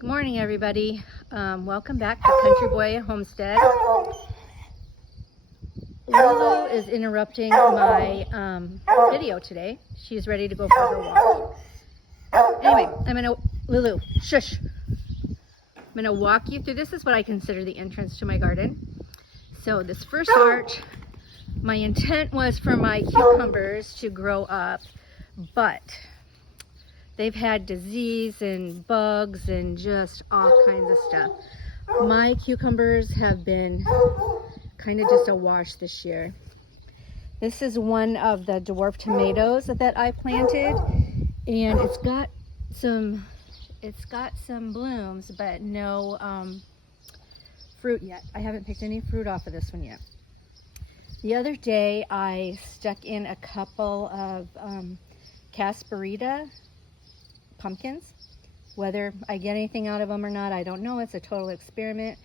Good morning, everybody. Welcome back to Country Boy Homestead. Lulu is interrupting my video today. She's ready to go for her walk. Anyway, Lulu, shush. I'm gonna walk you through. This is what I consider the entrance to my garden. So this first arch, my intent was for my cucumbers to grow up, but they've had disease and bugs and just all kinds of stuff. My cucumbers have been kind of just a wash this year. This is one of the dwarf tomatoes that I planted, and it's got some blooms, but no fruit yet. I haven't picked any fruit off of this one yet. The other day I stuck in a couple of Casperita pumpkins. Whether I get anything out of them or not, I don't know. It's a total experiment.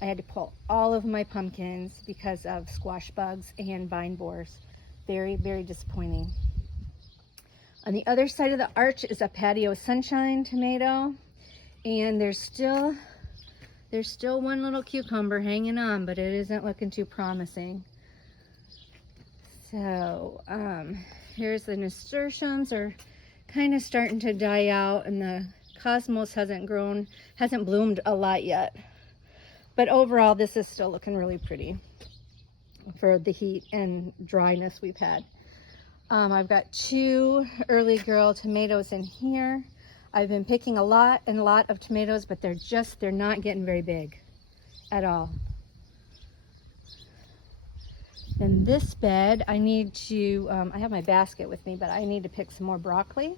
I had to pull all of my pumpkins because of squash bugs and vine borers. Very, very disappointing. On the other side of the arch is a patio sunshine tomato, and there's still one little cucumber hanging on, but it isn't looking too promising. So here's the nasturtiums are kind of starting to die out, and the cosmos hasn't bloomed a lot yet. But overall, this is still looking really pretty for the heat and dryness we've had. I've got 2 early girl tomatoes in here. I've been picking a lot of tomatoes, but they're not getting very big at all. In this bed, I need to, I have my basket with me, but I need to pick some more broccoli.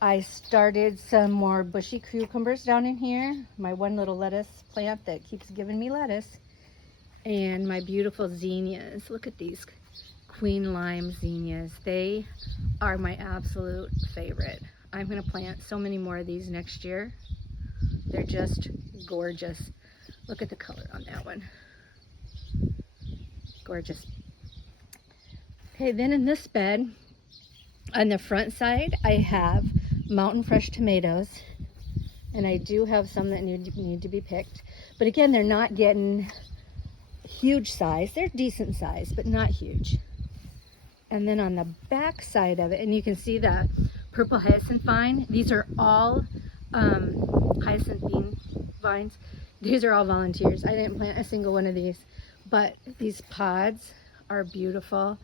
I started some more bushy cucumbers down in here. My one little lettuce plant that keeps giving me lettuce. And my beautiful zinnias. Look at these queen lime zinnias. They are my absolute favorite. I'm gonna plant so many more of these next year. They're just gorgeous. Look at the color on that one. Gorgeous. Okay, then in this bed, on the front side, I have mountain fresh tomatoes, and I do have some that need to be picked. But again, they're not getting huge size. They're decent size, but not huge. And then on the back side of it, and you can see the purple hyacinth vine. These are all hyacinth bean vines. These are all volunteers. I didn't plant a single one of these. But these pods are beautiful,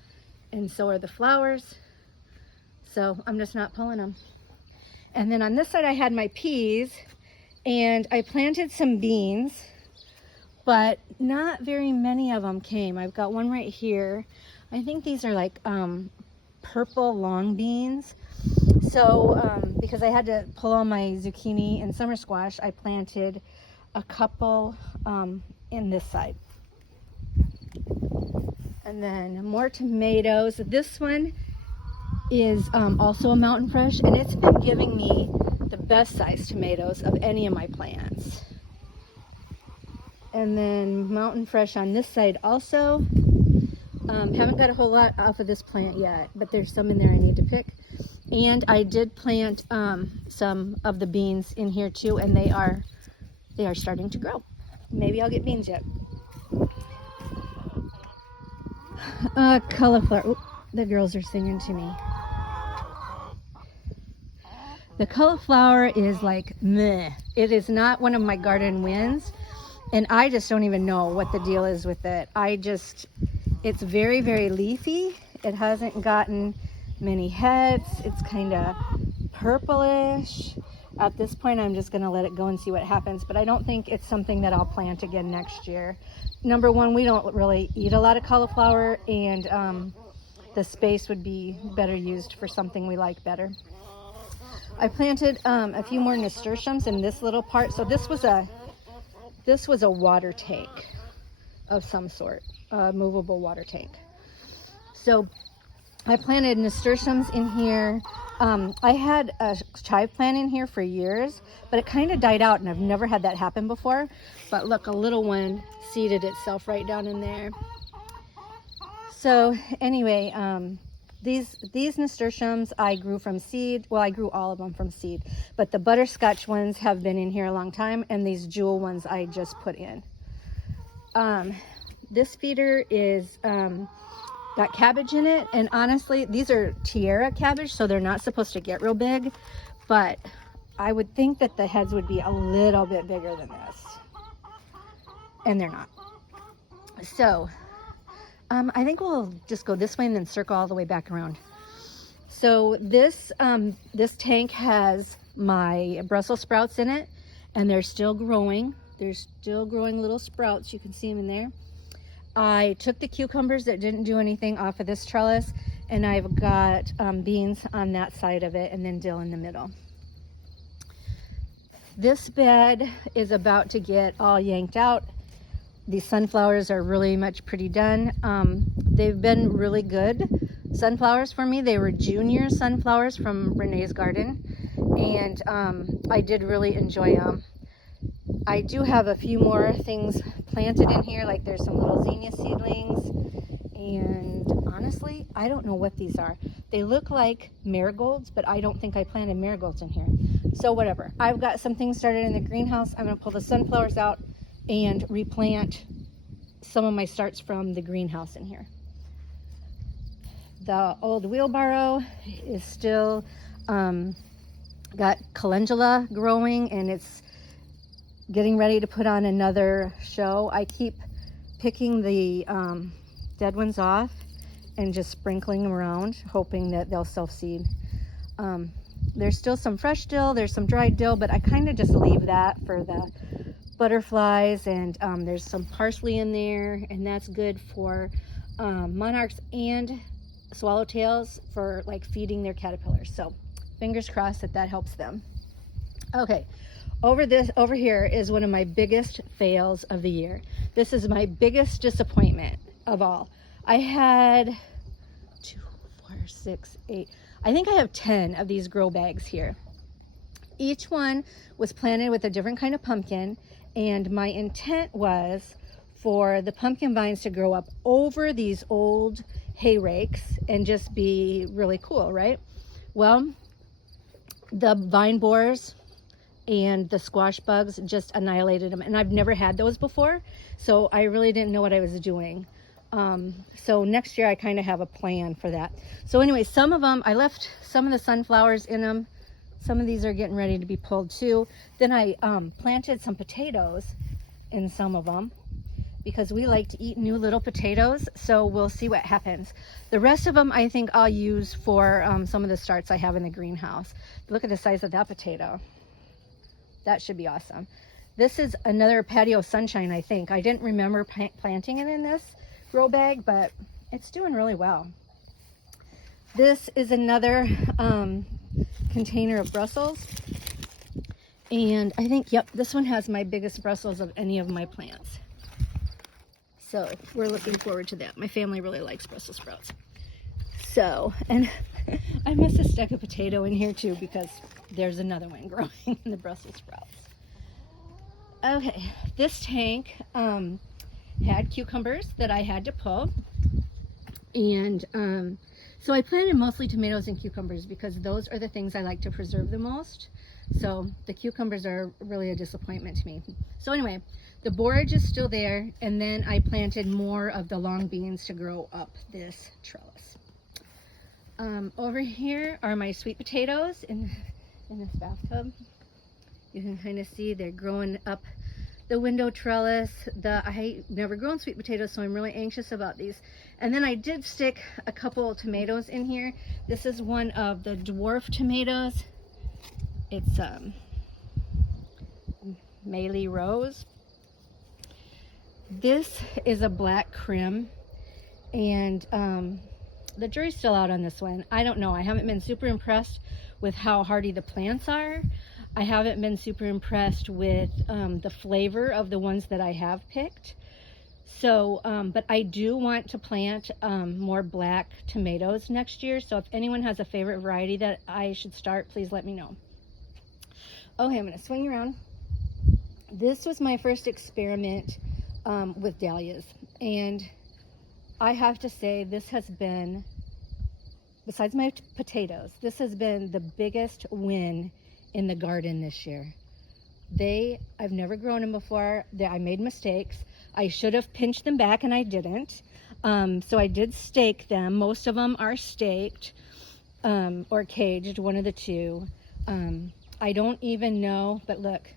and so are the flowers. So I'm just not pulling them. And then on this side I had my peas, and I planted some beans, but not very many of them came. I've got one right here. I think these are like purple long beans. So because I had to pull all my zucchini and summer squash, I planted a couple in this side. And then more tomatoes. This one is also a mountain fresh, and it's been giving me the best size tomatoes of any of my plants. And then mountain fresh on this side also. Haven't got a whole lot off of this plant yet, but there's some in there I need to pick. And I did plant some of the beans in here too, and they are starting to grow. Maybe I'll get beans yet. Cauliflower. Oop, the girls are singing to me. The cauliflower is like meh. It is not one of my garden wins, and I just don't even know what the deal is with it. It's very, very leafy. It hasn't gotten many heads. It's kind of purplish. At this point, I'm just going to let it go and see what happens, but I don't think it's something that I'll plant again next year. Number one, we don't really eat a lot of cauliflower, and the space would be better used for something we like better. I planted a few more nasturtiums in this little part. So this was a water tank of some sort, a movable water tank. So I planted nasturtiums in here. I had a chive plant in here for years, but it kind of died out, and I've never had that happen before. But look, a little one seeded itself right down in there. So anyway, these nasturtiums I grew from seed. Well, I grew all of them from seed, but the butterscotch ones have been in here a long time, and these jewel ones I just put in. This feeder is got cabbage in it, and honestly, these are tiara cabbage, so they're not supposed to get real big, but I would think that the heads would be a little bit bigger than this, and they're not. So I think we'll just go this way and then circle all the way back around. So this tank has my Brussels sprouts in it, and they're still growing. They're still growing little sprouts. You can see them in there. I took the cucumbers that didn't do anything off of this trellis, and I've got beans on that side of it, and then dill in the middle. This bed is about to get all yanked out. These sunflowers are really much pretty done. They've been really good sunflowers for me. They were junior sunflowers from Renee's garden, and I did really enjoy them. I do have a few more things planted in here, like there's some little zinnia seedlings, and honestly, I don't know what these are. They look like marigolds, but I don't think I planted marigolds in here. So whatever. I've got some things started in the greenhouse. I'm going to pull the sunflowers out and replant some of my starts from the greenhouse in here. The old wheelbarrow is still got calendula growing, and it's getting ready to put on another show. I keep picking the dead ones off and just sprinkling them around, hoping that they'll self-seed. There's still some fresh dill, there's some dried dill, but I kind of just leave that for the butterflies, and there's some parsley in there, and that's good for monarchs and swallowtails for like feeding their caterpillars. So fingers crossed that helps them. Okay, over here is one of my biggest fails of the year. This is my biggest disappointment of all. I had 2, 4, 6, 8. I think I have 10 of these grow bags here. Each one was planted with a different kind of pumpkin, and my intent was for the pumpkin vines to grow up over these old hay rakes and just be really cool, right? Well, the vine borers and the squash bugs just annihilated them, and I've never had those before, so I really didn't know what I was doing. So next year I kind of have a plan for that. So anyway, some of them, I left some of the sunflowers in them. Some of these are getting ready to be pulled too. Then I planted some potatoes in some of them because we like to eat new little potatoes, so we'll see what happens. The rest of them I think I'll use for some of the starts I have in the greenhouse. Look at the size of that potato. That should be awesome. This is another patio sunshine, I think. I didn't remember planting it in this grow bag, but it's doing really well. This is another container of Brussels, and I think, yep, this one has my biggest Brussels of any of my plants. So we're looking forward to that. My family really likes Brussels sprouts. So, and I must have stuck a potato in here too, because there's another one growing in the Brussels sprouts. Okay, this tank had cucumbers that I had to pull, and so I planted mostly tomatoes and cucumbers because those are the things I like to preserve the most. So the cucumbers are really a disappointment to me. So anyway, the borage is still there, and then I planted more of the long beans to grow up this trellis. Over here are my sweet potatoes in this bathtub. You can kind of see they're growing up the window trellis. I never grown sweet potatoes, so I'm really anxious about these. And then I did stick a couple of tomatoes in here. This is one of the dwarf tomatoes. It's Meili Rose. This is a black crim, and the jury's still out on this one. I don't know. I haven't been super impressed with how hardy the plants are. I haven't been super impressed with the flavor of the ones that I have picked. So, but I do want to plant more black tomatoes next year. So if anyone has a favorite variety that I should start, please let me know. Okay, I'm going to swing around. This was my first experiment with dahlias, and I have to say this has been besides my potatoes, this has been the biggest win in the garden this year. I've never grown them before. I made mistakes. I should have pinched them back and I didn't. So I did stake them. Most of them are staked or caged, one of the two. I don't even know, but look,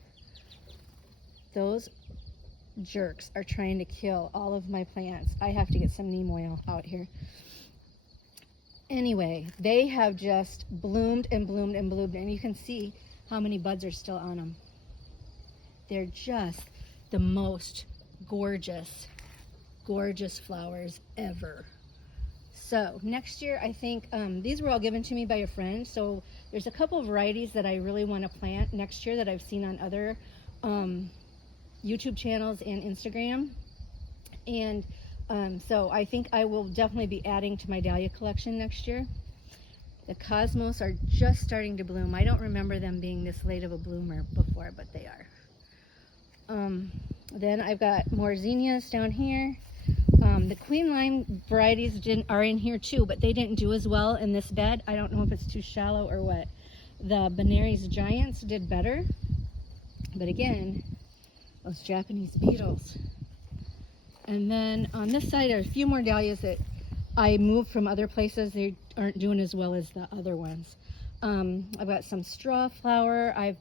those jerks are trying to kill all of my plants. I have to get some neem oil out here. Anyway, they have just bloomed and bloomed and bloomed, and you can see how many buds are still on them. They're just the most gorgeous, gorgeous flowers ever. So next year, I think these were all given to me by a friend. So there's a couple of varieties that I really want to plant next year that I've seen on other YouTube channels and Instagram. And so I think I will definitely be adding to my dahlia collection next year. The cosmos are just starting to bloom. I don't remember them being this late of a bloomer before, but they are. Then I've got more zinnias down here. The Queen Lime varieties are in here too, but they didn't do as well in this bed. I don't know if it's too shallow or what. The Benary's Giants did better, but again, those Japanese beetles. And then on this side are a few more dahlias that I moved from other places. They aren't doing as well as the other ones. I've got some straw flower. I'm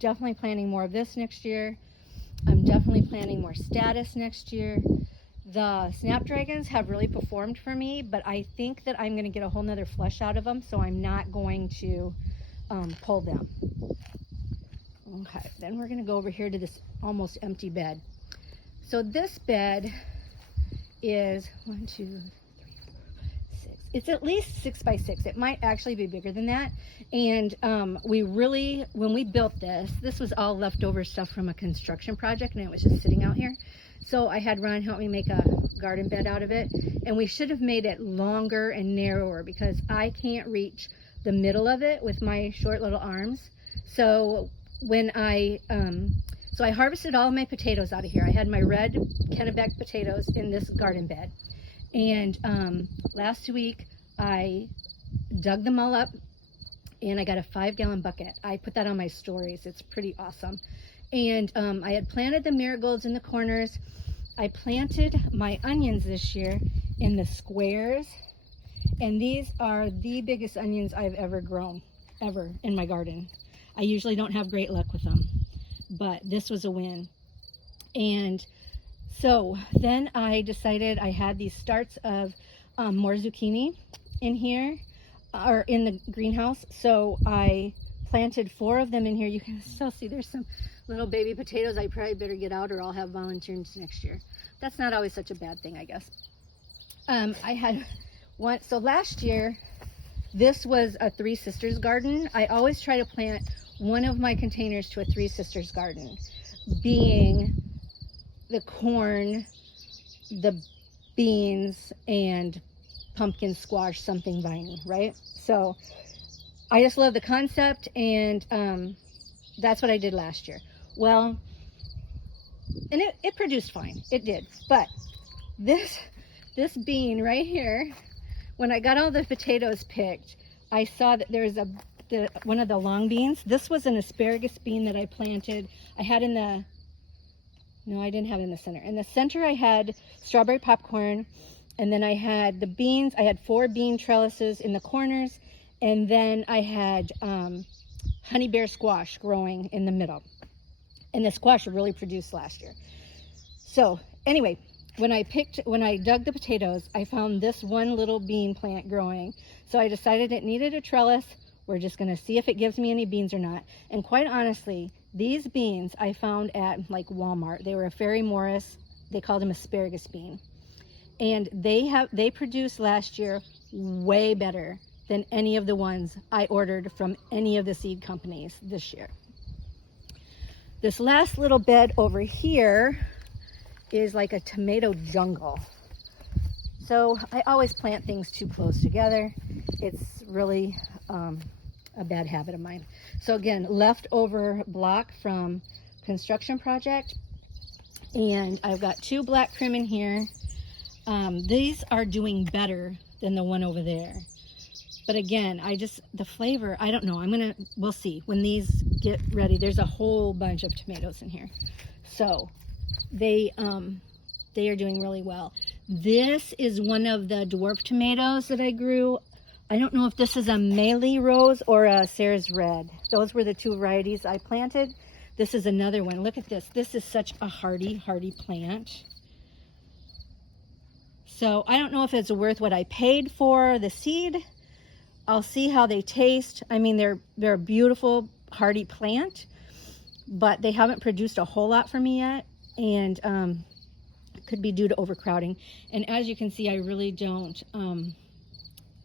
definitely planting more of this next year. I'm definitely planting more status next year. The snapdragons have really performed for me, but I think that I'm going to get a whole nother flush out of them, so I'm not going to pull them. Okay, then we're going to go over here to this almost empty bed. So this bed is 1, 2, 3, 4, 6. It's at least 6 by 6. It might actually be bigger than that. And when we built this was all leftover stuff from a construction project, and it was just sitting out here. So I had Ron help me make a garden bed out of it, and we should have made it longer and narrower because I can't reach the middle of it with my short little arms. So when I harvested all of my potatoes out of here. I had my red Kennebec potatoes in this garden bed, and last week I dug them all up, and I got a 5-gallon bucket. I put that on my stories. It's pretty awesome. And I had planted the marigolds in the corners. I planted my onions this year in the squares, and these are the biggest onions I've ever grown, ever, in my garden. I usually don't have great luck with them, but this was a win. And so then I decided I had these starts of more zucchini in here, or in the greenhouse. So I planted 4 of them in here. You can still see there's some little baby potatoes. I probably better get out or I'll have volunteers next year. That's not always such a bad thing, I guess. I had one, so last year, this was a 3 Sisters garden. I always try to plant one of my containers to a 3 Sisters garden, being the corn, the beans, and pumpkin squash, something viney, right? So I just love the concept, and that's what I did last year. Well, and it produced fine. It did. But this bean right here, when I got all the potatoes picked, I saw that there's one of the long beans. This was an asparagus bean that I planted. I had in the, no, I didn't have it in the center. In the center, I had strawberry popcorn, and then I had the beans. I had 4 bean trellises in the corners, and then I had honey bear squash growing in the middle. And the squash really produced last year. So anyway, when I dug the potatoes, I found this one little bean plant growing. So I decided it needed a trellis. We're just gonna see if it gives me any beans or not. And quite honestly, these beans I found at like Walmart. They were a Ferry Morris. They called them asparagus bean. And they produced last year way better than any of the ones I ordered from any of the seed companies this year. This last little bed over here is like a tomato jungle. So I always plant things too close together. It's really a bad habit of mine. So again, leftover block from construction project. And I've got 2 black prim in here. These are doing better than the one over there. But again, the flavor, I don't know. We'll see. When these get ready, there's a whole bunch of tomatoes in here. So they are doing really well. This is one of the dwarf tomatoes that I grew. I don't know if this is a Meili Rose or a Sarah's Red. Those were the two varieties I planted. This is another one. Look at this. This is such a hardy plant. So I don't know if it's worth what I paid for the seed. I'll see how they taste. I mean, they're a beautiful, hardy plant, but they haven't produced a whole lot for me yet, and it could be due to overcrowding. And as you can see, I really don't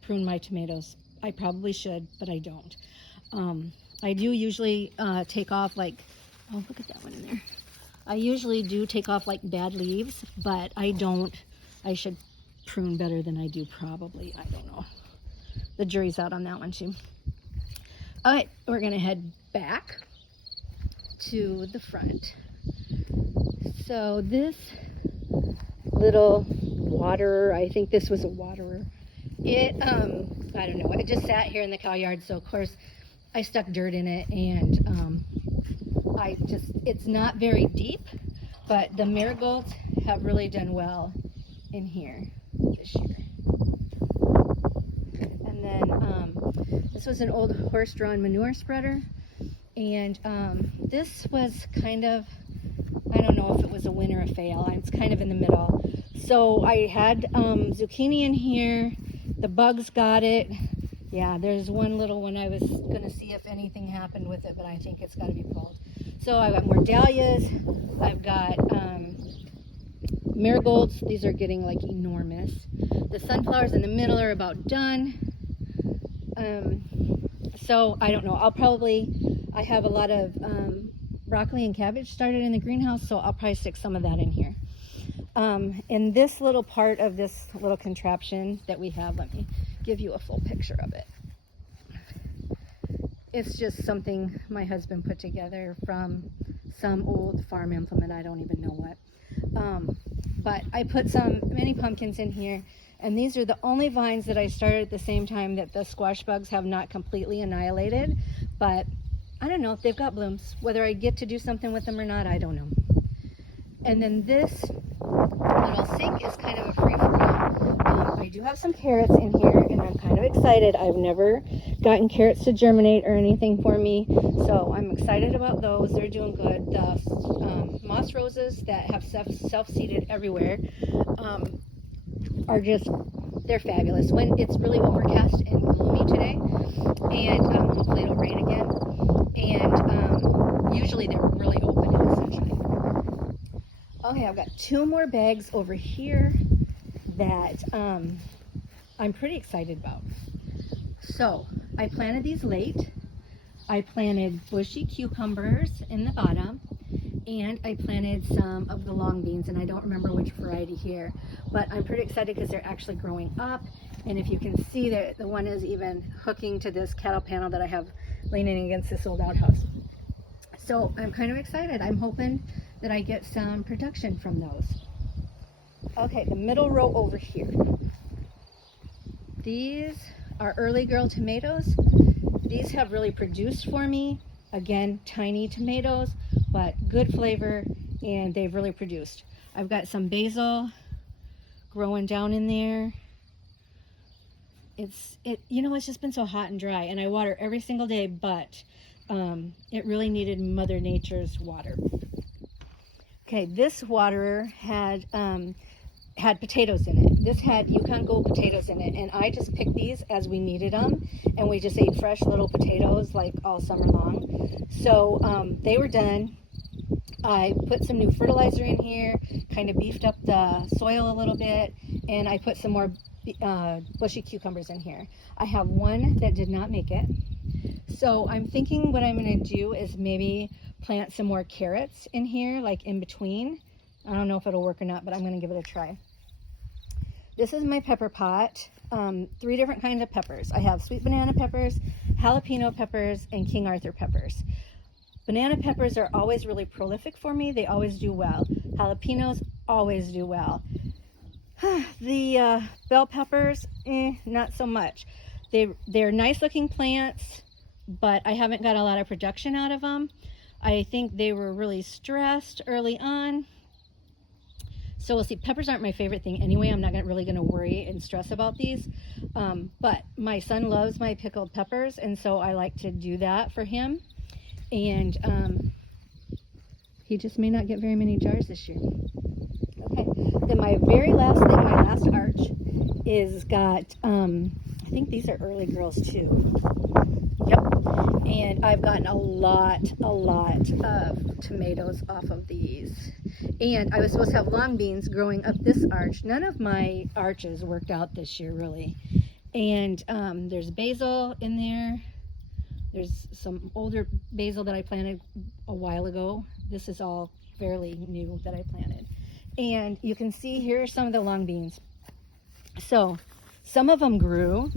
prune my tomatoes. I probably should, but I don't. I do usually take off like, oh, look at that one in there. I usually do take off like bad leaves, but I don't. I should prune better than I do probably. I don't know. The jury's out on that one too. All right, we're gonna head back to the front. So this little waterer, I think this was a waterer. I don't know, it just sat here in the cow yard, so of course I stuck dirt in it, and it's not very deep, but the marigolds have really done well in here this year. And then this was an old horse-drawn manure spreader, and this was kind of, I don't know if it was a win or a fail. It's kind of in the middle. So I had zucchini in here. The bugs got it. Yeah, there's one little one. I was going to see if anything happened with it, but I think it's got to be pulled. So I've got more dahlias. I've got marigolds. These are getting like enormous. The sunflowers in the middle are about done. So I don't know. I have a lot of broccoli and cabbage started in the greenhouse, so I'll probably stick some of that in here. In this little part of this little contraption that we have, let me give you a full picture of it. It's just something my husband put together from some old farm implement, I don't even know what. But I put some mini pumpkins in here, and these are the only vines that I started at the same time that the squash bugs have not completely annihilated. But I don't know, they've got blooms. Whether I get to do something with them or not, I don't know. And then this little sink is kind of a free-for-all. I do have some carrots in here, and I'm kind of excited. I've never gotten carrots to germinate or anything for me, so I'm excited about those. They're doing good. The moss roses that have self-seeded everywhere they're fabulous. When it's really overcast and gloomy today, and hopefully it'll rain again, and usually they're really open in the sunshine. Okay, I've got 2 more bags over here that I'm pretty excited about. So I planted these late. I planted bushy cucumbers in the bottom, and I planted some of the long beans, and I don't remember which variety here, but I'm pretty excited because they're actually growing up. And if you can see that the one is even hooking to this cattle panel that I have leaning against this old outhouse. So I'm kind of excited. I'm hoping that I get some production from those. Okay, the middle row over here. These are early girl tomatoes. These have really produced for me. Again, tiny tomatoes, but good flavor, and they've really produced. I've got some basil growing down in there. It's just been so hot and dry, and I water every single day, but it really needed Mother Nature's water. Okay, this waterer had potatoes in it. This had Yukon Gold potatoes in it, and I just picked these as we needed them, and we just ate fresh little potatoes like all summer long. So they were done. I put some new fertilizer in here, kind of beefed up the soil a little bit, and I put some more bushy cucumbers in here. I have one that did not make it. So I'm thinking what I'm going to do is maybe plant some more carrots in here, like in between. I don't know if it'll work or not, but I'm going to give it a try. This is my pepper pot. 3 different kinds of peppers. I have sweet banana peppers, jalapeno peppers, and King Arthur peppers. Banana peppers are always really prolific for me. They always do well. Jalapenos always do well. The bell peppers, not so much. They're nice looking plants, but I haven't got a lot of production out of them. I think they were really stressed early on. So we'll see. Peppers aren't my favorite thing anyway. I'm not really going to worry and stress about these. But my son loves my pickled peppers, and so I like to do that for him. And he just may not get very many jars this year. Okay, then my very last thing, my last arch, is got, I think these are early girls too. Yep. And I've gotten a lot of tomatoes off of these. And I was supposed to have long beans growing up this arch. None of my arches worked out this year, really. And there's basil in there. There's some older basil that I planted a while ago. This is all fairly new that I planted. And you can see here are some of the long beans. So some of them grew,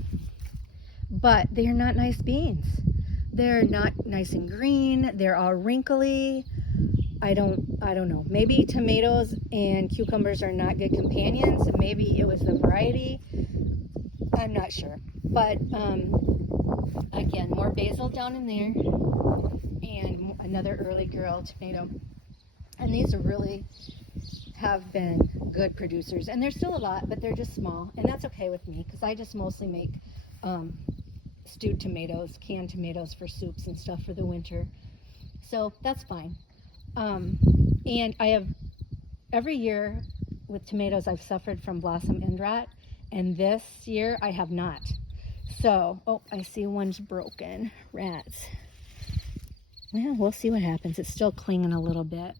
but they are not nice beans. They're not nice and green. They're all wrinkly. I don't know. Maybe tomatoes and cucumbers are not good companions. Maybe it was the variety. I'm not sure. But again, more basil down in there, and another early girl tomato. And these really have been good producers. And there's still a lot, but they're just small. And that's okay with me, because I just mostly make stewed tomatoes, canned tomatoes for soups and stuff for the winter. So that's fine. And I have, every year with tomatoes, I've suffered from blossom end rot, and this year I have not. So, oh, I see one's broken. Rats. Well, we'll see what happens. It's still clinging a little bit.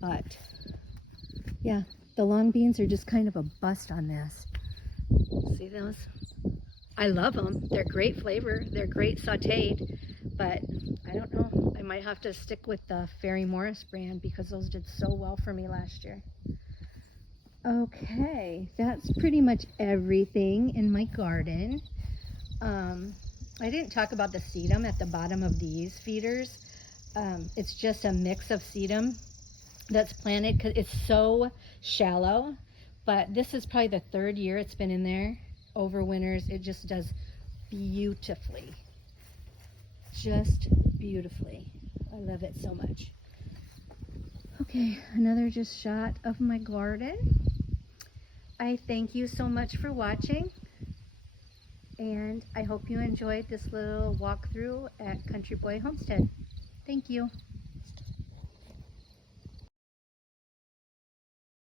But, yeah, the long beans are just kind of a bust on this. See those? I love them. They're great flavor. They're great sauteed. But, I don't know. I might have to stick with the Fairy Morris brand, because those did so well for me last year. Okay, that's pretty much everything in my garden. I didn't talk about the sedum at the bottom of these feeders. It's just a mix of sedum that's planted, because it's so shallow. But this is probably the third year it's been in there over winters. It just does beautifully. Just beautifully. I love it so much. Okay, another just shot of my garden. I thank you so much for watching, and I hope you enjoyed this little walkthrough at Country Boy Homestead. Thank you.